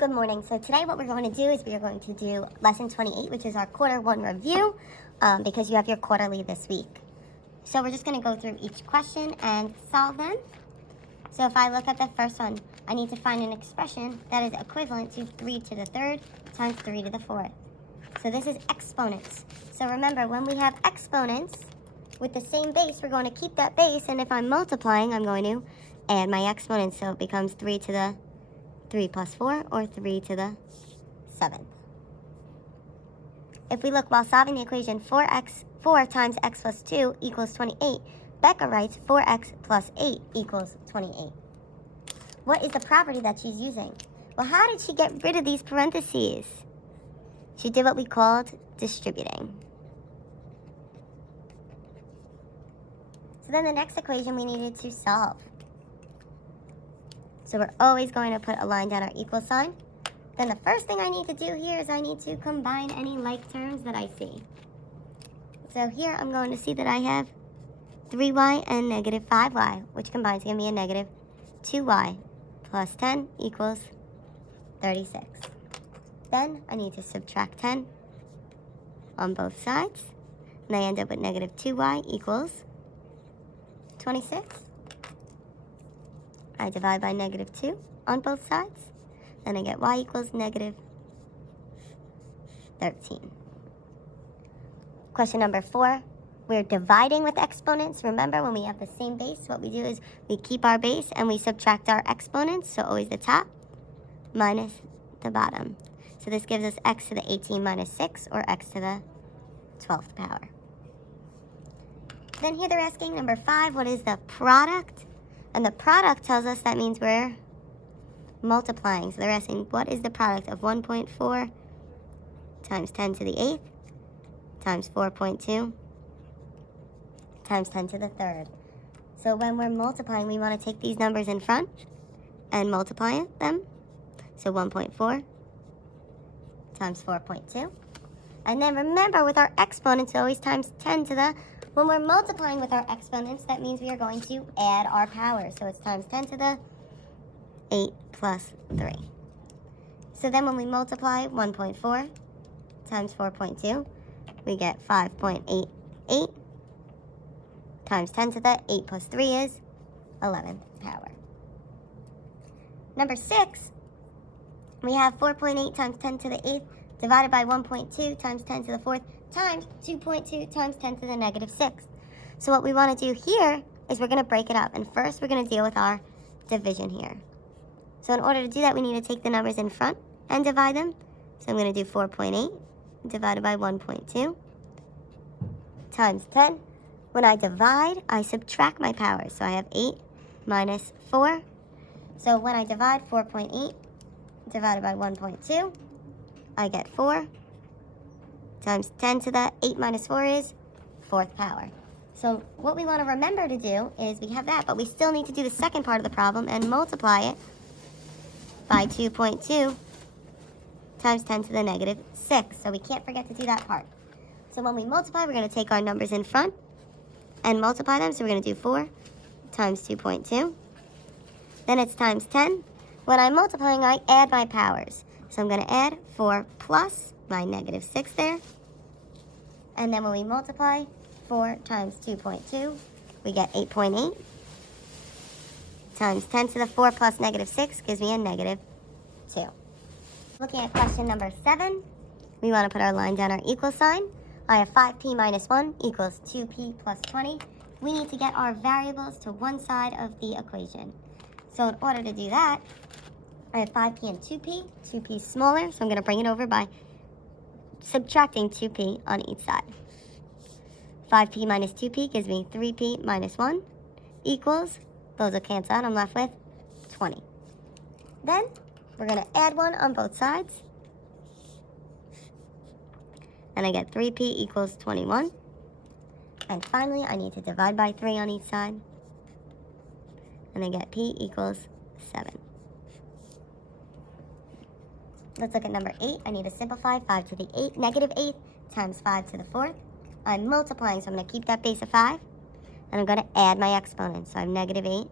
Good morning. So today what we're going to do is we are going to do lesson 28, which is our quarter one review, because you have your quarterly this week. So we're just going to go through each question and solve them. So if I look at the first one, I need to find an expression that is equivalent to 3 to the third times 3 to the fourth. So this is exponents. So remember, when we have exponents with the same base, we're going to keep that base, and if I'm multiplying, I'm going to add my exponents, so it becomes 3 to the 3 plus 4, or 3 to the 7th. If we look while solving the equation 4 times x plus 2 equals 28, Becca writes 4x plus 8 equals 28. What is the property that she's using? Well, how did she get rid of these parentheses? She did what we called distributing. So then the next equation we needed to solve. So we're always going to put a line down our equal sign. Then the first thing I need to do here is I need to combine any like terms that I see. So here I'm going to see that I have 3y and negative 5y, which combines to give me a negative 2y plus 10 equals 36. Then I need to subtract 10 on both sides, and I end up with negative 2y equals 26. I divide by negative 2 on both sides, and I get y equals negative 13. Question number 4, we're dividing with exponents. Remember, when we have the same base, what we do is we keep our base and we subtract our exponents, so always the top minus the bottom. So this gives us x to the 18 minus 6, or x to the 12th power. Then here they're asking number 5, what is the product? And the product tells us that means we're multiplying. So they're asking, what is the product of 1.4 times 10 to the 8th times 4.2 times 10 to the 3rd? So when we're multiplying, we want to take these numbers in front and multiply them. So 1.4 times 4.2. And then remember, with our exponents, always times 10 to the... When we're multiplying with our exponents, that means we are going to add our power. So it's times 10 to the 8 plus 3. So then when we multiply 1.4 times 4.2, we get 5.88 times 10 to the 8 plus 3 is 11th power. Number 6, we have 4.8 times 10 to the 8th divided by 1.2 times 10 to the 4th times 2.2 times 10 to the negative 6. So what we want to do here is we're going to break it up. And first we're going to deal with our division here. So in order to do that, we need to take the numbers in front and divide them. So I'm going to do 4.8 divided by 1.2 times 10. When I divide, I subtract my powers. So I have 8 minus 4. So when I divide 4.8 divided by 1.2, I get 4 times 10 to the 8 minus 4 is 4th power. So what we want to remember to do is we have that, but we still need to do the second part of the problem and multiply it by 2.2 times 10 to the negative 6. So we can't forget to do that part. So when we multiply, we're going to take our numbers in front and multiply them. So we're going to do 4 times 2.2. Then it's times 10. When I'm multiplying, I add my powers. So I'm going to add 4 plus my negative 6 there. And then when we multiply 4 times 2.2, we get 8.8 times 10 to the 4 plus negative 6 gives me a negative 2. Looking at question number 7, we want to put our line down our equal sign. I have 5p minus 1 equals 2p plus 20. We need to get our variables to one side of the equation. So in order to do that, I have 5p and 2p. 2p is smaller, so I'm going to bring it over by subtracting 2p on each side. 5p minus 2p gives me 3p minus 1 equals, those will cancel out, I'm left with 20. Then we're going to add 1 on both sides, and I get 3p equals 21. And finally, I need to divide by 3 on each side, and I get p equals 7. Let's look at number 8. I need to simplify 5 to the 8, negative 8 times 5 to the 4th. I'm multiplying, so I'm going to keep that base of 5. And I'm going to add my exponents. So I have negative 8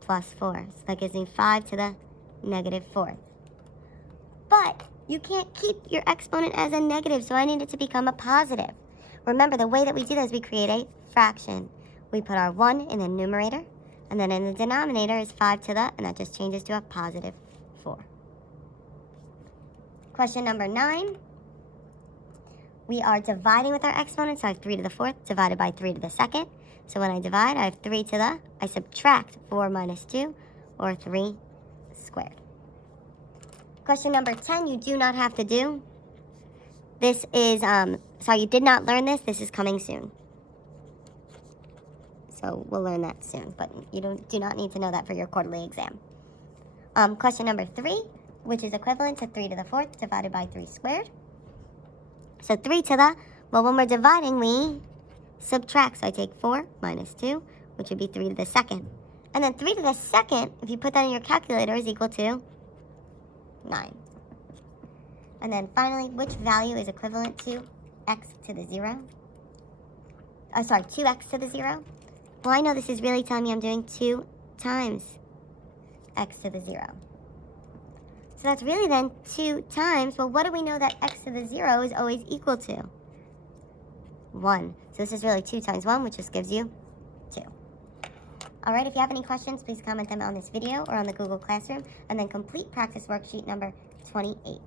plus 4. So that gives me 5 to the negative fourth. But you can't keep your exponent as a negative, so I need it to become a positive. Remember, the way that we do this, we create a fraction. We put our 1 in the numerator, and then in the denominator is 5 to the, and that just changes to a positive 4. Question number 9. We are dividing with our exponent, so I have 3 to the 4th divided by 3 to the 2nd. So when I divide, I have 3 to the, I subtract 4 minus 2, or 3 squared. Question number 10, you do not have to do. This is, sorry, you did not learn this. This is coming soon. So we'll learn that soon, but you do not need to know that for your quarterly exam. Question number 3, which is equivalent to 3 to the 4th divided by 3 squared. So 3 to the, well, when we're dividing, we subtract. So I take 4 minus 2, which would be 3 to the 2nd. And then 3 to the 2nd, if you put that in your calculator, is equal to 9. And then finally, which value is equivalent to x to the 0? 2x to the 0. Well, I know this is really telling me I'm doing 2 times x to the 0. So that's really then 2 times, well, what do we know that x to the 0 is always equal to? 1. So this is really 2 times 1, which just gives you 2. All right, if you have any questions, please comment them on this video or on the Google Classroom, and then complete practice worksheet number 28.